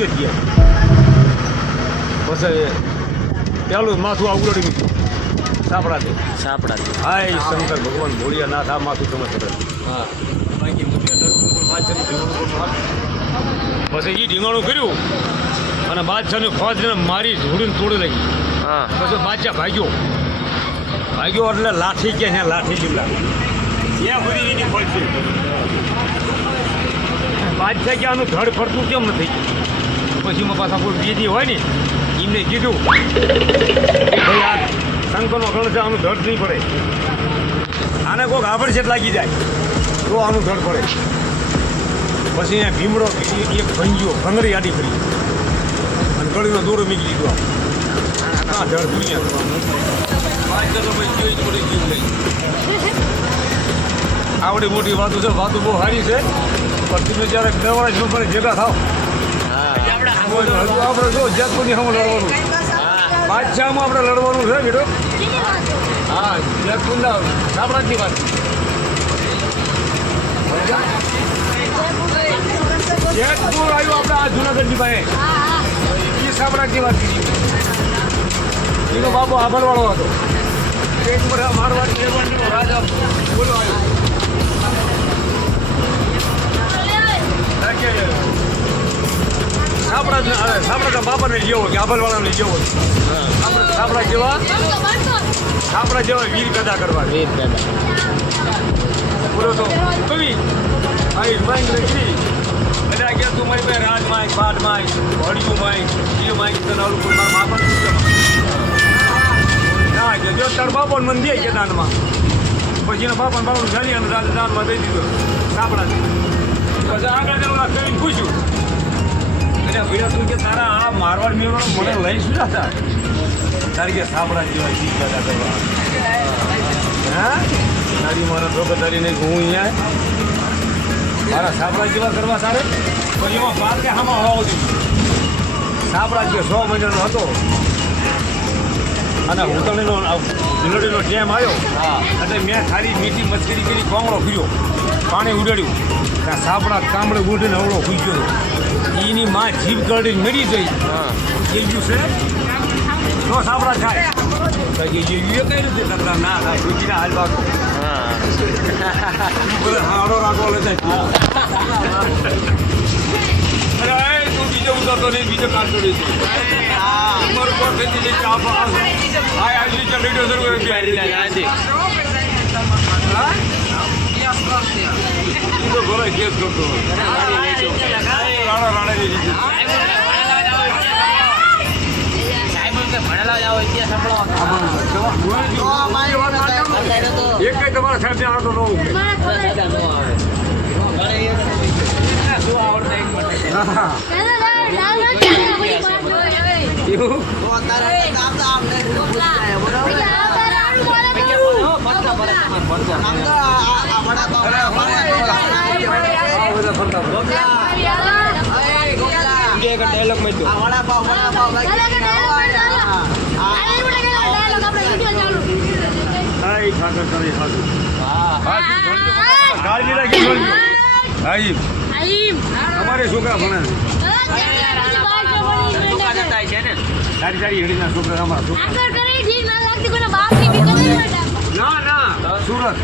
બીજો જ ગયા પછી પેલું માથું આ ઉલડી મૂક્યું સાપડાથી હા એ શંકર ભગવાન ભોળિયાનાથ આ માથું તમે કરે હા પછી એ ઢીંગાણું કર્યું અને બાદશાહની ફોજને મારી ધૂળીને તોડી લઈ હા પછી બાદશાહ ભાગ્યો એટલે લાઠી કે ત્યાં લાઠી જીવલા ત્યાં બધી એની ફોજ છે બાદશાહ કે આનું ધડ ફરતું કેમ નથી પછી એમાં પાછા કોઈ બીજી હોય ને એમને કીધું કે ભાઈ આ શંકરનો ગણ છે આનું ધડ નહીં પડે આને કોઈક આભડછેટ લાગી જાય તો આનું ધડ પડે પછી અહીંયા ભીમડો એક ભંગ્યો ભંગરી આડી કરી અને ગળીનો દોરો મીકી દીધો આ ધડ દુનિયા આવડી મોટી વાતો છે વાતો બહુ સારી છે પણ તમે જ્યારે દવાડા જ મને ભેગા થાવ આપણે જો જેતપુરની સામે લડવાનું બાદશાહમાં આપણે લડવાનું છે બેટો હા જેતપુરના સામ્રાજ્યની વાત જેતપુર આવ્યું આપણે આ જુનાગઢની પાસે એ સામ્રાજ્યની વાત કરી એનો બાપો આભરવાળો હતો એક બધા મારવાડી રાજા બોલો સાપડા બાપાને જેવો કે આભરવાળાને જેવો આપણે સાપડા જેવા વીર પેદા કરવા બોલો તો કવિ આવી માંગ લખી અને આ ગયા તું મારી પાસે રાજ માંગ પાટ માંગ ભળિયું માંગ એ માંગ તને અલું મારા બાપા ના કે જો તાર બાપાને મને દે કે દાનમાં પછી એના બાપાને બાપાનું જાણી અને દાનમાં દઈ દીધું સાપડાથી પછી આગળ જવા કવિને પૂછ્યું અને ભૈયા તું કે તારા આ મારવાડ મેળવાનો મને લઈ શું હતા તારી કે સાપડા જેવા ચીજ પેદા કરવા હા તારી મારા ધોકધારીને હું અહીંયા મારા સાપડા જેવા કરવા તારે પછી એમાં બાર કે હામાં હોવો જોઈએ સાપડા જે 100 મહિનાનો હતો અને ઉતરણીનો જીલડીનો ટેમ આવ્યો એટલે મેં ખાલી મીઠી મસ્કરી કરી કોંગળો ફર્યો પાણી ઉડાડ્યું ત્યાં સાપડા કામડે ઉડીને અવળો પૂછ્યો એની માં જીભ કરડીને મરી ગઈ એ ગયું છે તો સાપડા થાય તો એ કઈ રીતે કરતા ના થાય દૂધીના હાલ બાકો હાડો રાખો લે અરે તું બીજો ઉતરતો નહીં બીજો કાઢતો નહીં ઉમર પર થઈ જઈ ચા આજની ચડીડો શરૂ તો ભલે કેસ કરતો રાણા રાણા એક કઈ તમારા સાહેબ આવતો ન ડાયલોગ માં અમારે છોકરા ભણે સારી સારી હેડીના છોકરા અમારા ના સુરત